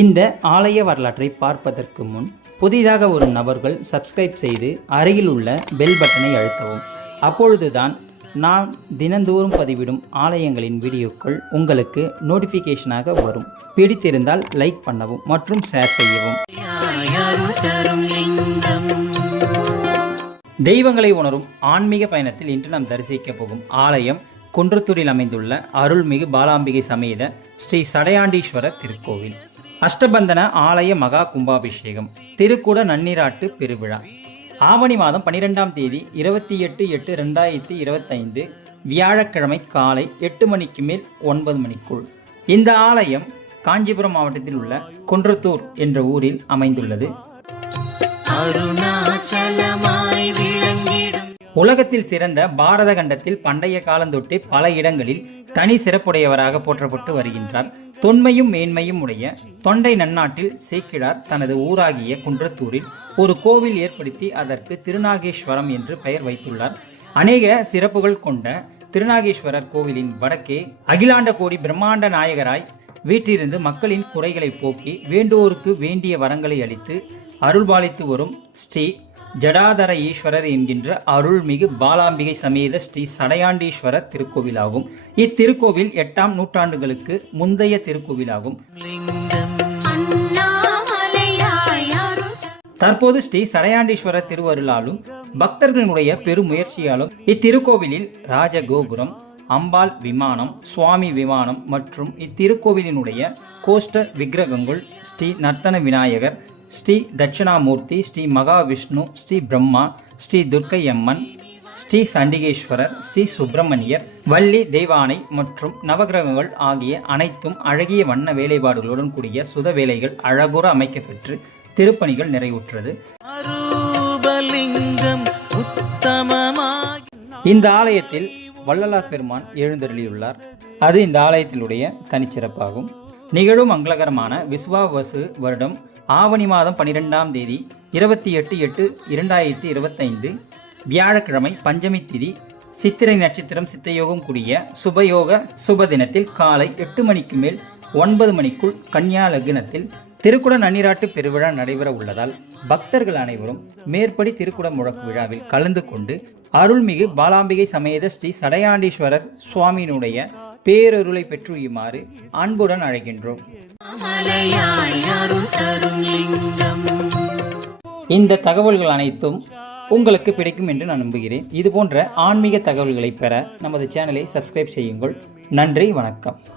இந்த ஆலய வரலாற்றை பார்ப்பதற்கு முன் புதிதாக ஒரு நபர்கள் சப்ஸ்கிரைப் செய்து அருகில் உள்ள பெல் பட்டனை அழுத்தவும். அப்பொழுதுதான் நான் தினந்தோறும் பதிவிடும் ஆலயங்களின் வீடியோக்கள் உங்களுக்கு நோட்டிஃபிகேஷனாக வரும். பிடித்திருந்தால் லைக் பண்ணவும் மற்றும் ஷேர் செய்யவும். தெய்வங்களை உணரும் ஆன்மீக பயணத்தில் இன்று நாம் தரிசிக்க போகும் ஆலயம் குன்றத்தூரில் அமைந்துள்ள அருள்மிகு பாலாம்பிகை சமேத ஸ்ரீ சடையாண்டீஸ்வரர் திருக்கோவில். அஷ்டபந்தன ஆலய மகா கும்பாபிஷேகம் திருக்குட நன்னீராட்டு பெருவிழா ஆவணி மாதம் 12ஆம் தேதி 28/8/2025 வியாழக்கிழமை காலை 8 மணிக்கு மேல் 9 மணிக்குள். இந்த ஆலயம் காஞ்சிபுரம் மாவட்டத்தில் உள்ள குன்றத்தூர் என்ற ஊரில் அமைந்துள்ளது. உலகத்தில் சிறந்த பாரத கண்டத்தில் பண்டைய காலந்தொட்டு பல இடங்களில் தனி சிறப்புடையவராக போற்றப்பட்டு வருகின்றார். தொன்மையும் மேன்மையும் உடைய தொண்டை நன்னாட்டில் சேக்கிழார் தனது ஊராகிய குன்றத்தூரில் ஒரு கோவில் ஏற்படுத்தி அதற்கு திருநாகேஸ்வரம் என்று பெயர் வைத்துள்ளார். அநேக சிறப்புகள் கொண்ட திருநாகேஸ்வரர் கோவிலின் வடக்கே அகிலாண்ட கோடி பிரம்மாண்ட நாயகராய் வீற்றிருந்து மக்களின் குறைகளை போக்கி வேண்டுவோருக்கு வேண்டிய வரங்களை அளித்து அருள்பாலித்து வரும் ஸ்ரீ ஜடாதர ஈஸ்வரர் என்கின்ற அருள்மிகு பாலாம்பிகை சமேத ஸ்ரீ சடையாண்டீஸ்வரர் திருக்கோவிலாகும். இத்திருக்கோவில் 8ஆம் நூற்றாண்டுகளுக்கு முந்தைய திருக்கோவிலாகும். தற்போது ஸ்ரீ சடையாண்டீஸ்வரர் திருவருளாலும் பக்தர்களுடைய பெருமுயற்சியாலும் இத்திருக்கோவிலில் ராஜகோபுரம், அம்பாள் விமானம், சுவாமி விமானம் மற்றும் இத்திருக்கோவிலினுடைய கோஷ்ட விக்கிரகங்கள் ஸ்ரீ நர்த்தன விநாயகர், ஸ்ரீ தட்சிணாமூர்த்தி, ஸ்ரீ மகாவிஷ்ணு, ஸ்ரீ பிரம்மா, ஸ்ரீ துர்க்கையம்மன், ஸ்ரீ சண்டிகேஸ்வரர், ஸ்ரீ சுப்பிரமணியர், வள்ளி தெய்வானை மற்றும் நவகிரகங்கள் ஆகிய அனைத்தும் அழகிய வண்ண வேலைப்பாடுகளுடன் கூடிய சுத வேலைகள் அழகுற அமைக்கப்பெற்று திருப்பணிகள் நிறைவுற்றது. இந்த ஆலயத்தில் வள்ளலார் பெருமான் எழுந்தருளியுள்ளார். அது இந்த ஆலயத்தினுடைய தனிச்சிறப்பாகும். நிகழும் மங்களகரமான விசுவாவசு வருடம் ஆவணி மாதம் 12ஆம் தேதி 28/8/2025 வியாழக்கிழமை பஞ்சமி திதி சித்திரை நட்சத்திரம் சித்தயோகம் கூடிய சுபயோக சுப தினத்தில் காலை 8 மணிக்கு மேல் 9 மணிக்குள் கன்னியா லக்னத்தில் திருக்குட நன்னீராட்டு பெருவிழா நடைபெற உள்ளதால் பக்தர்கள் அனைவரும் மேற்படி திருக்குட முழக்கு விழாவில் கலந்து கொண்டு அருள்மிகு பாலாம்பிகை சமேத ஸ்ரீ சடையாண்டீஸ்வரர் சுவாமியினுடைய பேரருளை பெற்றுயுமாறு அன்புடன் அழைக்கின்றோம். இந்த தகவல்கள் அனைத்தும் உங்களுக்கு பிடிக்கும் என்று நான் நம்புகிறேன். இதுபோன்ற ஆன்மீக தகவல்களை பெற நமது சேனலை சப்ஸ்கிரைப் செய்யுங்கள். நன்றி, வணக்கம்.